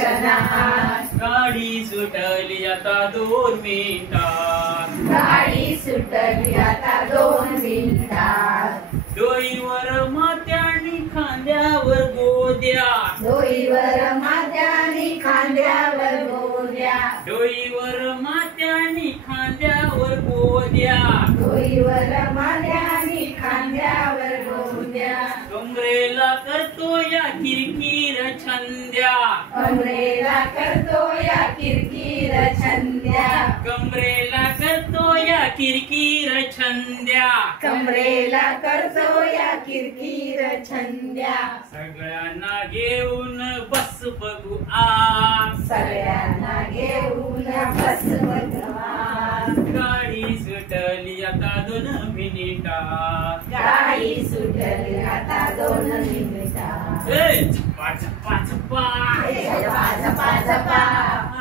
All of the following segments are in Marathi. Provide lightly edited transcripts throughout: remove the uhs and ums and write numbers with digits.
स्टेशनात गाडी सुटली आता 2 मिनिटात गाडी सुटली आता 2 मिनिटात डोईवर मात्यानी खांद्यावर गोद्या डोईवर मात्यानी खांद्यावर गोद्या डोईवर मात्यानी खांद्यावर गोद्या डोईवर मात्यानी खांद्यावर गोद्या कमरेला करतो या किरकिर छंद्या कमरेला करतो या किरकिर छंद्या कमरेला करतो या किरकिर छंद्या कमरेला करतो या किरकिर छंद्या सगळ्यांना घेऊन बस बघू आज सगळ्यांना घेऊन बस बघा गाडी सुटली आता 2 मिनिटात गाडी सुटली आता 2 मिनिटात झप्पा झप्पा झप्पा झपा झपा झपा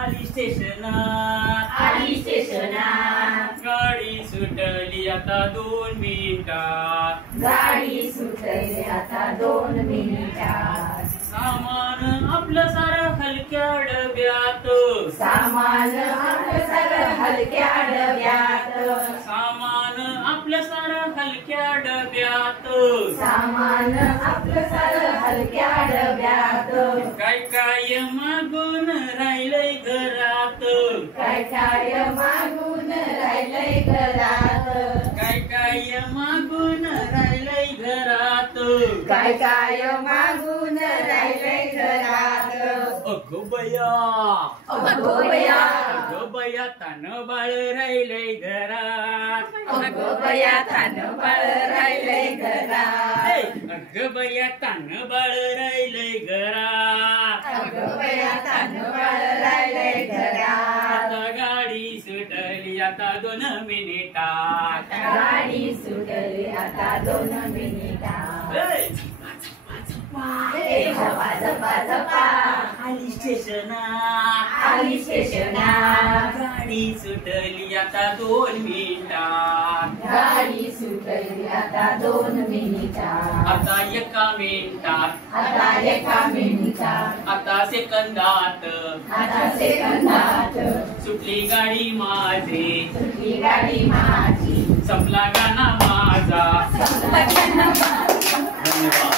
आली स्टेशनात आली स्टेशनात गाडी सुटली आता 2 मिनिटात गाडी सुटली आता 2 मिनिटात सामान आपलं सारं हलक्या डब्यात सामान आपलं सारं हलक्या डब्यात सामान आपलं सारं हलक्या डब्यात सामान आपलं सारं हलक्या डब्यात काय काय मागून राहिलंय घरात काय काय मागून राहिलंय घरात काय काय मागून राहिलंय घरात काय काय मागून राहिलंय घरात अगो बया अगो बया अगो बया तान बाळ राहिलंय घरात अगो बया तान बाळ राहिलंय घरात अगं बया तान बाळ राहिलंय घरात अगो बया तान बाळ राहिलंय घरात आता गाडी सुटली आता 2 मिनिटात गाडी सुटली आता 2 मिनिटात झपा झपा झपा आली स्टेशनात आली स्टेशनात गाडी सुटली आता 2 मिनिटात गाडी सुटली आता 2 मिनिटात आता 1 मिनिटात आता 1 मिनिटात आता सेकंदात आता सेकंदात सुटली गाडी माझी सुटली गाडी माझी संपला गाणा माझा संपला गाणा माझा. धन्यवाद.